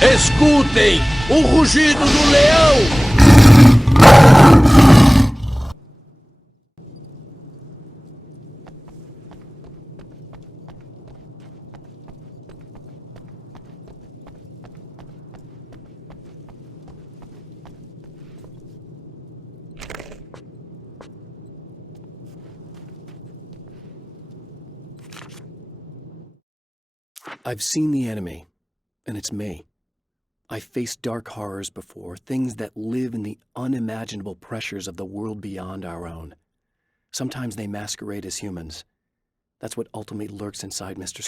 Escutem o rugido do leão! I've seen the enemy, and it's me. I've faced dark horrors before, things that live in the unimaginable pressures of the world beyond our own. Sometimes they masquerade as humans. That's what ultimately lurks inside Mr.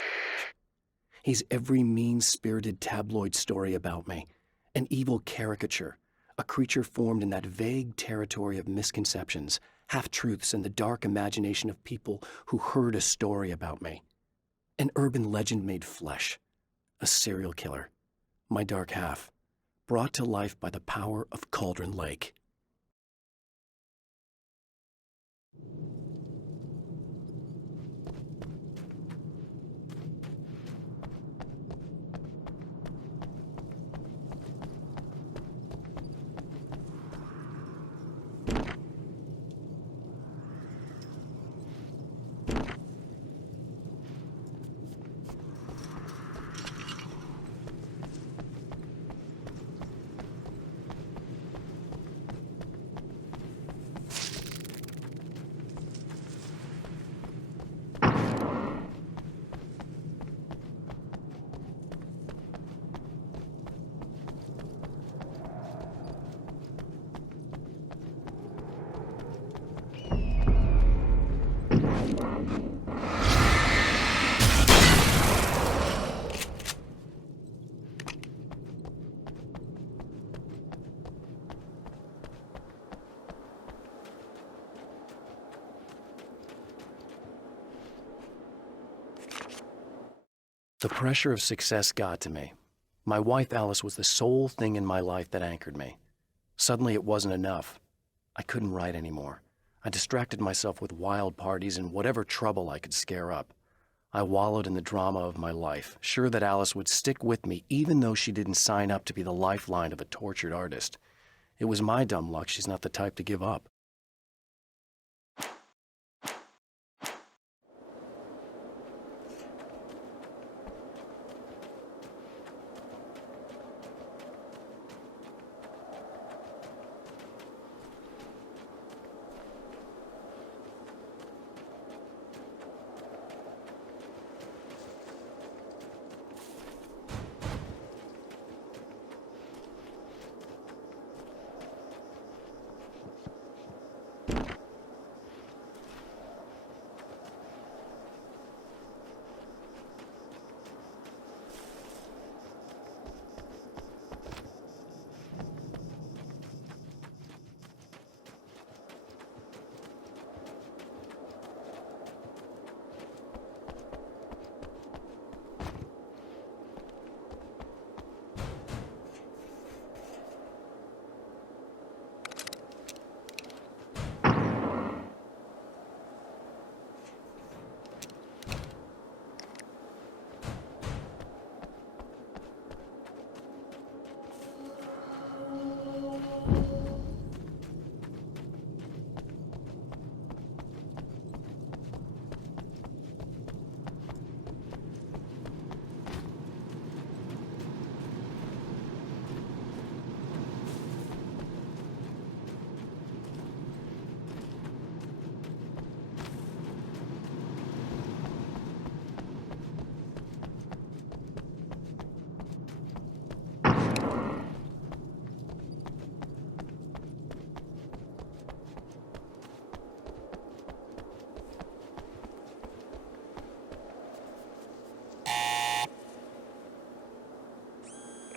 He's every mean-spirited tabloid story about me, an evil caricature, a creature formed in that vague territory of misconceptions, half-truths, and the dark imagination of people who heard a story about me. An urban legend made flesh, a serial killer, my dark half, brought to life by the power of Cauldron Lake. The pressure of success got to me. My wife Alice was the sole thing in my life that anchored me. Suddenly it wasn't enough. I couldn't write anymore. I distracted myself with wild parties and whatever trouble I could scare up. I wallowed in the drama of my life, sure that Alice would stick with me even though she didn't sign up to be the lifeline of a tortured artist. It was my dumb luck she's not the type to give up.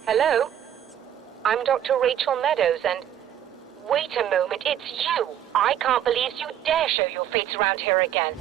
Hello? I'm Dr. Rachel Meadows, and... Wait a moment, it's you! I can't believe you dare show your face around here again.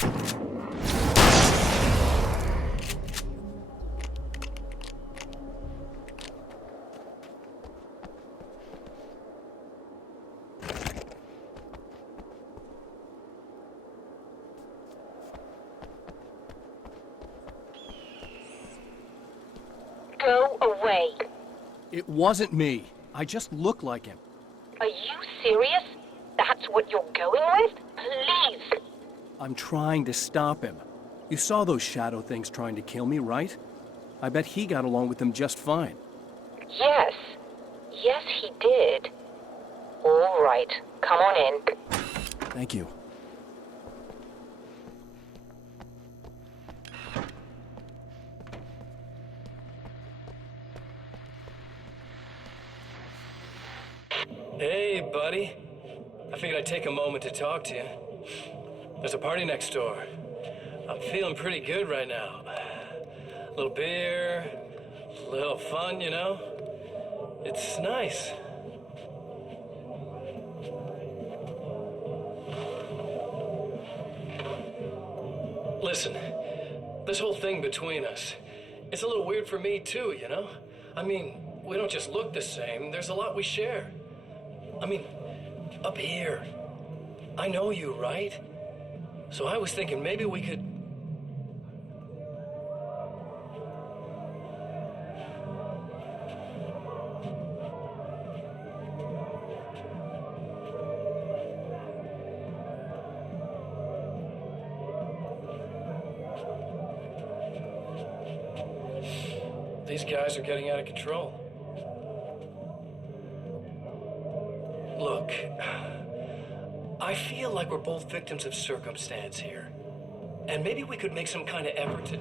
Go away. It wasn't me. I just look like him. Are you serious? That's what you're going with? Please. I'm trying to stop him. You saw those shadow things trying to kill me, right? I bet he got along with them just fine. Yes. Yes, he did. All right. Come on in. Thank you. Hey, buddy. I figured I'd take a moment to talk to you. There's a party next door. I'm feeling pretty good right now. A little beer, a little fun, you know? It's nice. Listen, this whole thing between us, it's a little weird for me too, you know? I mean, we don't just look the same, there's a lot we share. I mean, up here, I know you, right? So I was thinking maybe we could... These guys are getting out of control. Look, I feel like we're both victims of circumstance here. And maybe we could make some kind of effort to...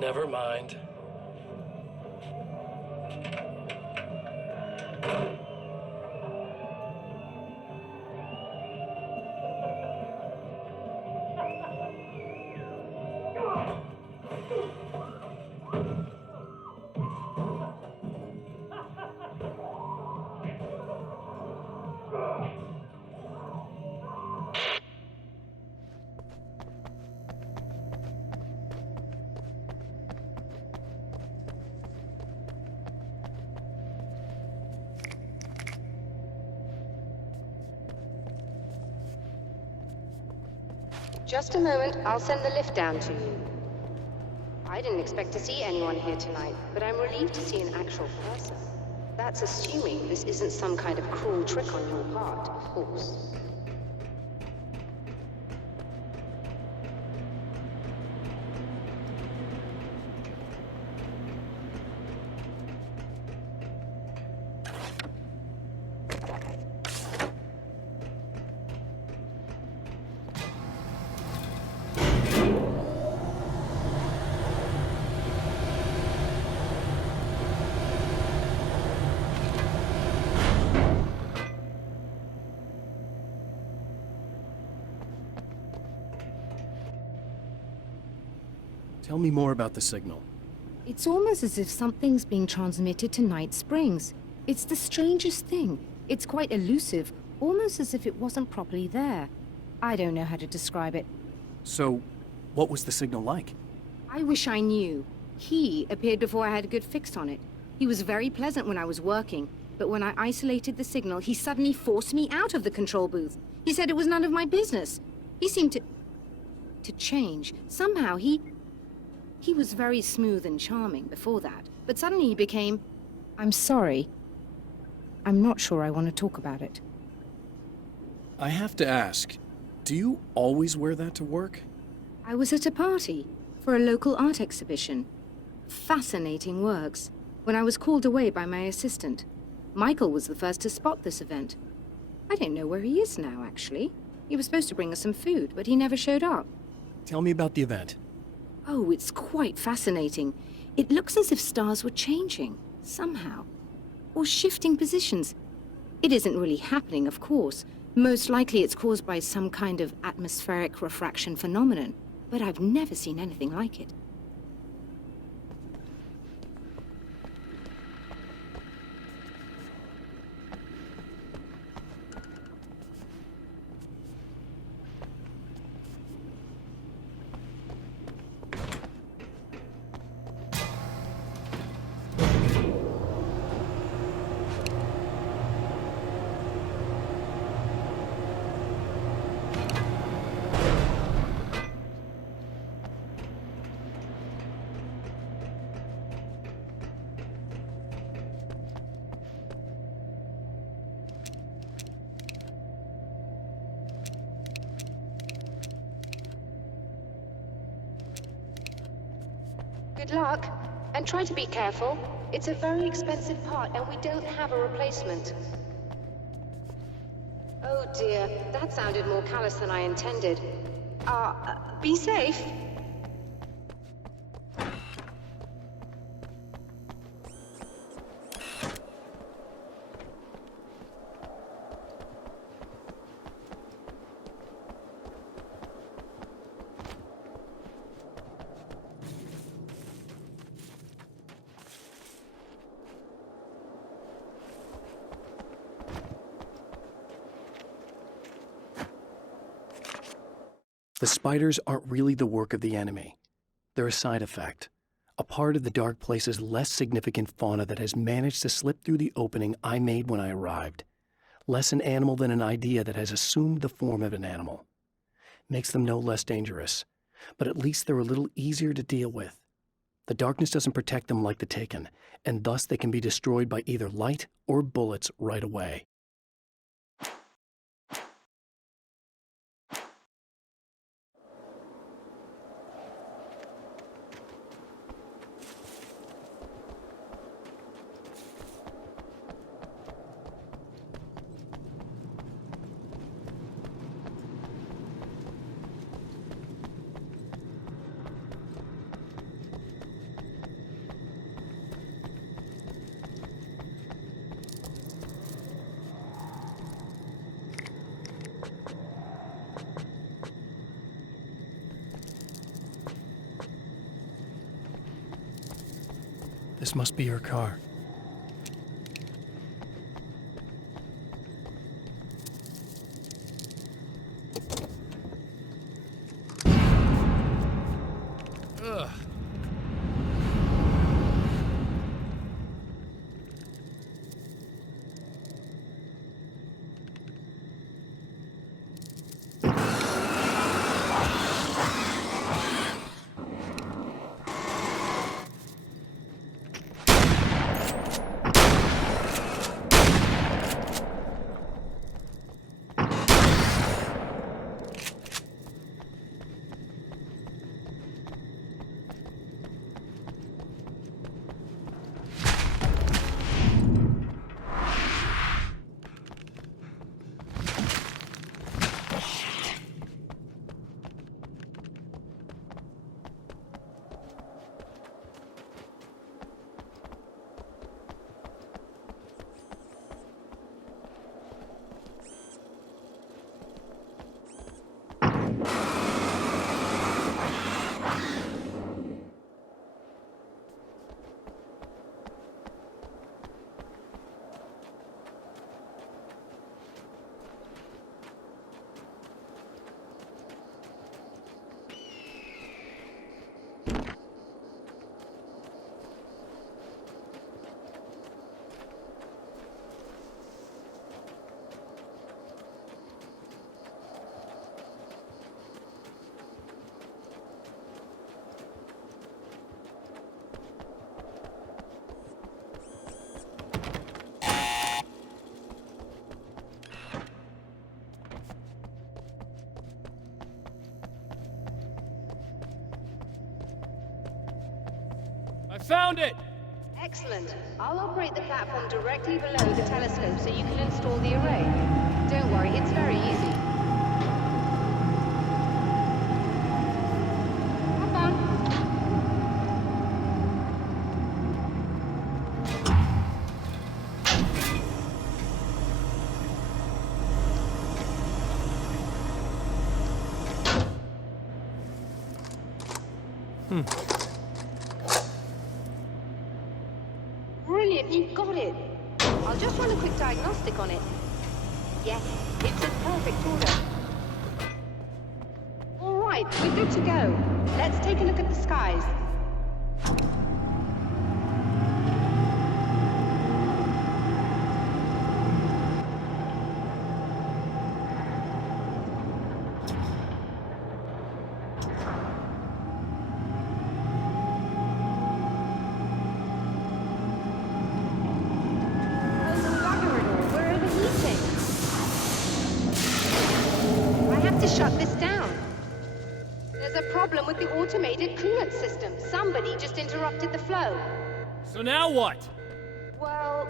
Never mind. Just a moment, I'll send the lift down to you. I didn't expect to see anyone here tonight, but I'm relieved to see an actual person. That's assuming this isn't some kind of cruel trick on your part, of course. Tell me more about the signal. It's almost as if something's being transmitted to Night Springs. It's the strangest thing. It's quite elusive, almost as if it wasn't properly there. I don't know how to describe it. So, what was the signal like? I wish I knew. He appeared before I had a good fix on it. He was very pleasant when I was working, but when I isolated the signal, he suddenly forced me out of the control booth. He said it was none of my business. He seemed to change. Somehow he was very smooth and charming before that, but suddenly he became... I'm sorry. I'm not sure I want to talk about it. I have to ask, do you always wear that to work? I was at a party for a local art exhibition. Fascinating works. When I was called away by my assistant, Michael was the first to spot this event. I don't know where he is now, actually. He was supposed to bring us some food, but he never showed up. Tell me about the event. Oh, it's quite fascinating. It looks as if stars were changing, somehow. Or shifting positions. It isn't really happening, of course. Most likely it's caused by some kind of atmospheric refraction phenomenon, but I've never seen anything like it. Good luck, and try to be careful. It's a very expensive part, and we don't have a replacement. Oh dear, that sounded more callous than I intended. Be safe. The spiders aren't really the work of the enemy. They're a side effect, a part of the dark place's less significant fauna that has managed to slip through the opening I made when I arrived. Less an animal than an idea that has assumed the form of an animal. Makes them no less dangerous, but at least they're a little easier to deal with. The darkness doesn't protect them like the Taken, and thus they can be destroyed by either light or bullets right away. This must be your car. Ugh. found it! Excellent. I'll operate the platform directly below the telescope so you can install the array. Don't worry, it's very easy. Have fun. Brilliant, you got it. I'll just run a quick diagnostic on it. Yes, it's in perfect order. All right, we're good to go. Let's take a look at the skies. Shut this down. There's a problem with the automated coolant system. Somebody just interrupted the flow. So now what? Well,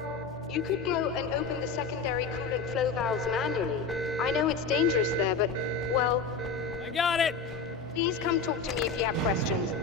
you could go and open the secondary coolant flow valves manually. I know it's dangerous there, but, well... I got it! Please come talk to me if you have questions.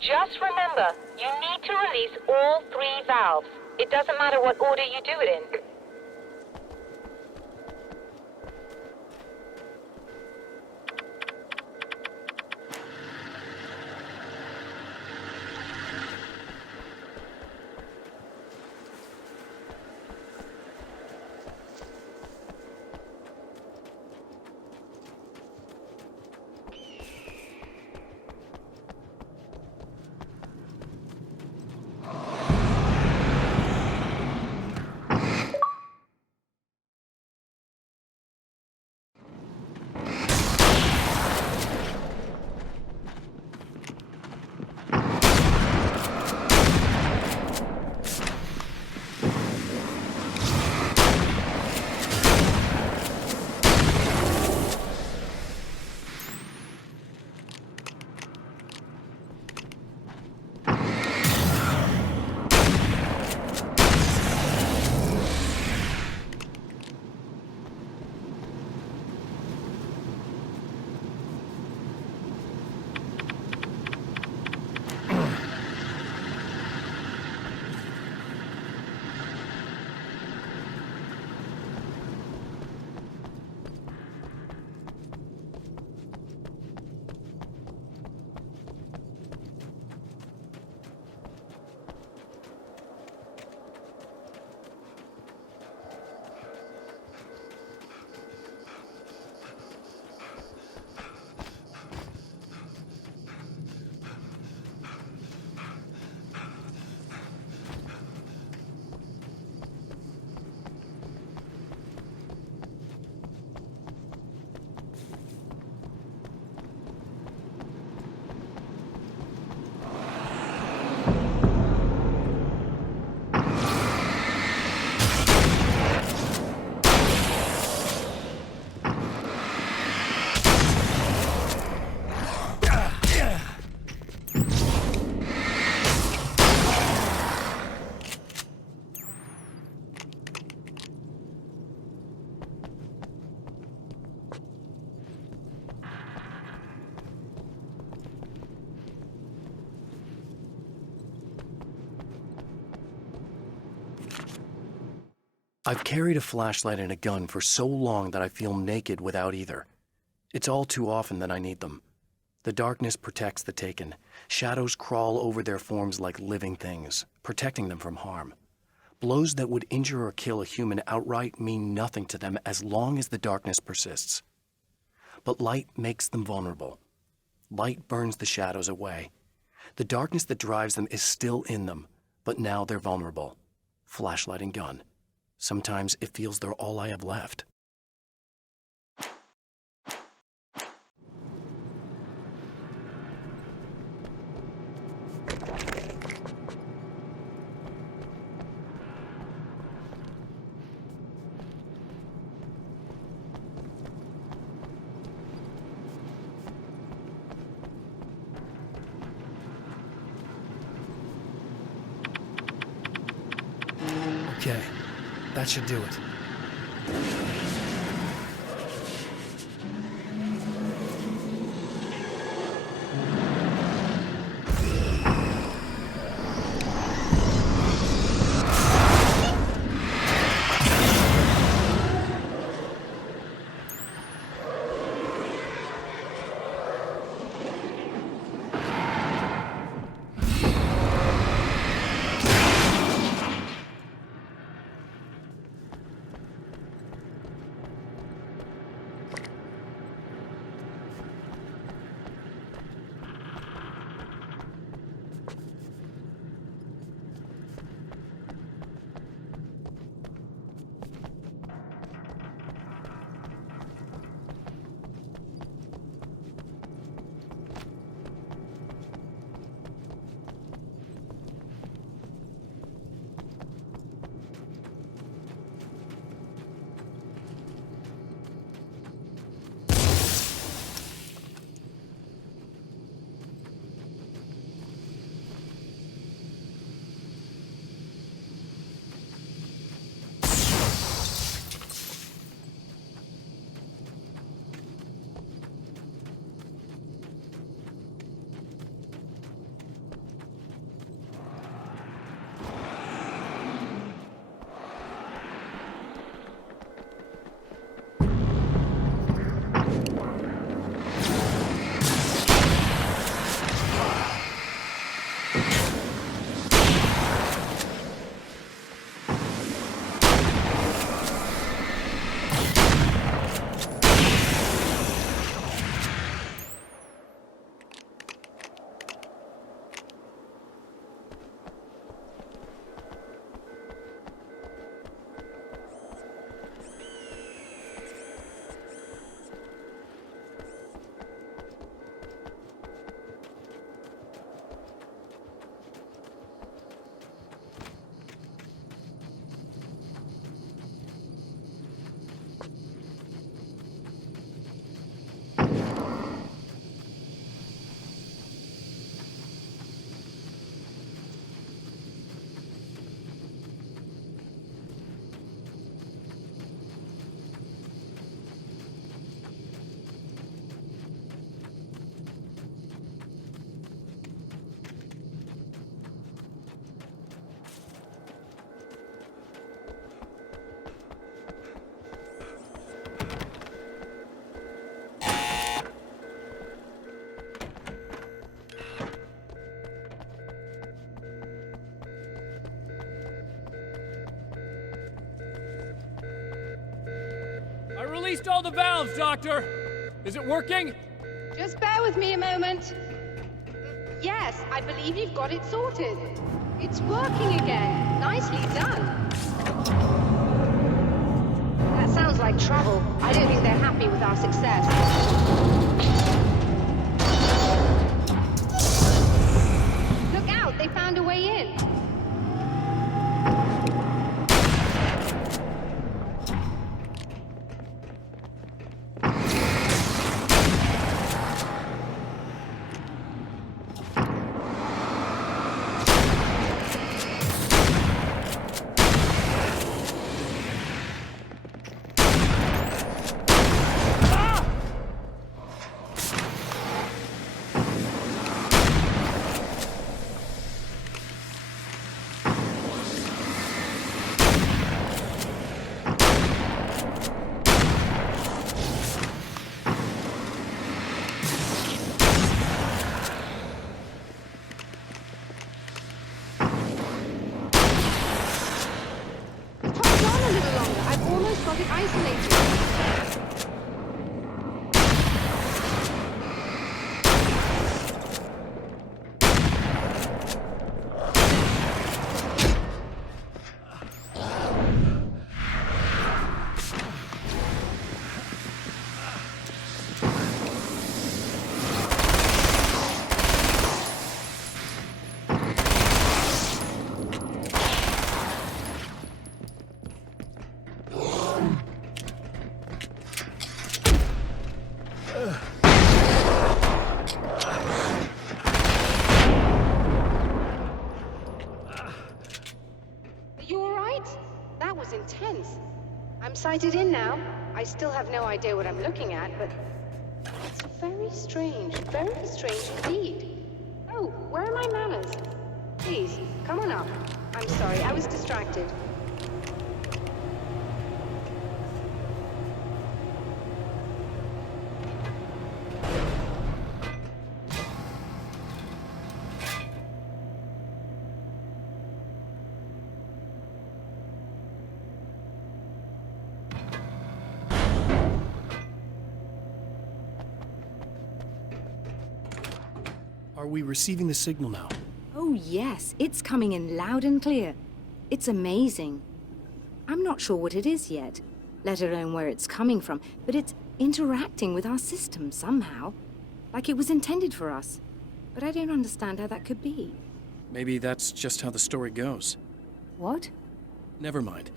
Just remember, you need to release all 3 valves. It doesn't matter what order you do it in. I've carried a flashlight and a gun for so long that I feel naked without either. It's all too often that I need them. The darkness protects the taken. Shadows crawl over their forms like living things, protecting them from harm. Blows that would injure or kill a human outright mean nothing to them as long as the darkness persists. but light makes them vulnerable. Light burns the shadows away. The darkness that drives them is still in them, but now they're vulnerable. Flashlight and gun. Sometimes it feels they're all I have left. Okay, that should do it. Released all the valves, Doctor! Is it working? Just bear with me a moment. Yes, I believe you've got it sorted. It's working again. Nicely done. That sounds like trouble. I don't think they're happy with our success. Look out, they found a way in. Got it isolated. intense. I'm sighted in now. I still have no idea what I'm looking at, but it's very strange indeed. Oh, where are my manners? Please, come on up. I'm sorry, I was distracted. Are we receiving the signal now? Oh, yes, it's coming in loud and clear. It's amazing. I'm not sure what it is yet, let alone where it's coming from, but it's interacting with our system somehow, like it was intended for us. But I don't understand how that could be. Maybe that's just how the story goes. What? Never mind.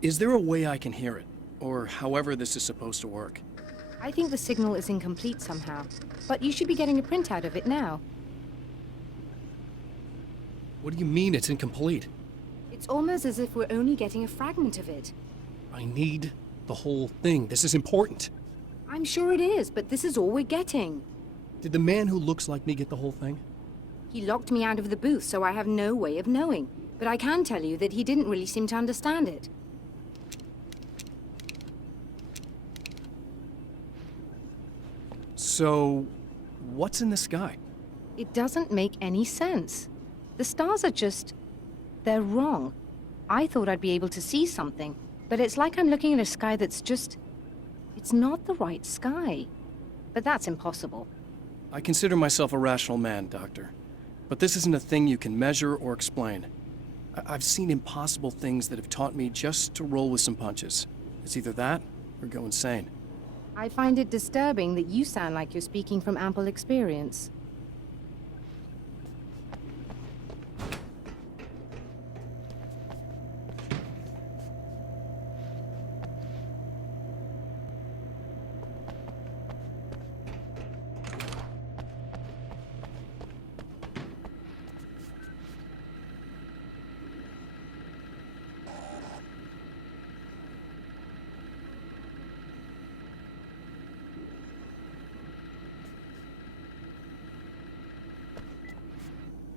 Is there a way I can hear it? Or however this is supposed to work? I think the signal is incomplete somehow, but you should be getting a printout of it now. What do you mean it's incomplete? It's almost as if we're only getting a fragment of it. I need the whole thing. This is important. I'm sure it is, but this is all we're getting. Did the man who looks like me get the whole thing? He locked me out of the booth, so I have no way of knowing. But I can tell you that he didn't really seem to understand it. So, what's in the sky? It doesn't make any sense. The stars are just... they're wrong. I thought I'd be able to see something, but it's like I'm looking at a sky that's just... it's not the right sky. But that's impossible. I consider myself a rational man, Doctor. But this isn't a thing you can measure or explain. I've seen impossible things that have taught me just to roll with some punches. It's either that, or go insane. I find it disturbing that you sound like you're speaking from ample experience.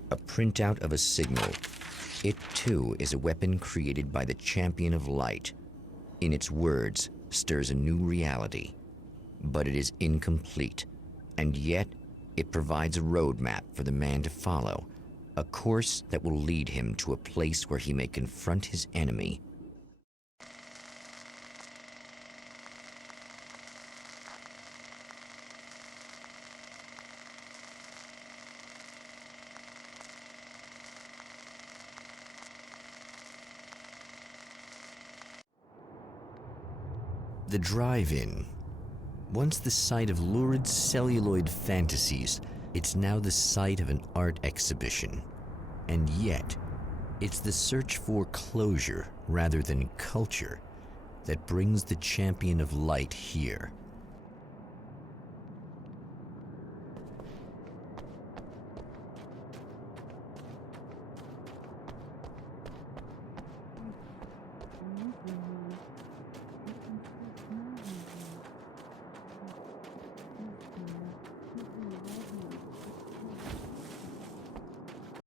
A printout of a signal. It, too, is a weapon created by the champion of light. In its words, stirs a new reality. But it is incomplete, and yet it provides a roadmap for the man to follow, a course that will lead him to a place where he may confront his enemy. The drive-in. Once the site of lurid celluloid fantasies, it's now the site of an art exhibition. And yet, it's the search for closure rather than culture that brings the champion of light here.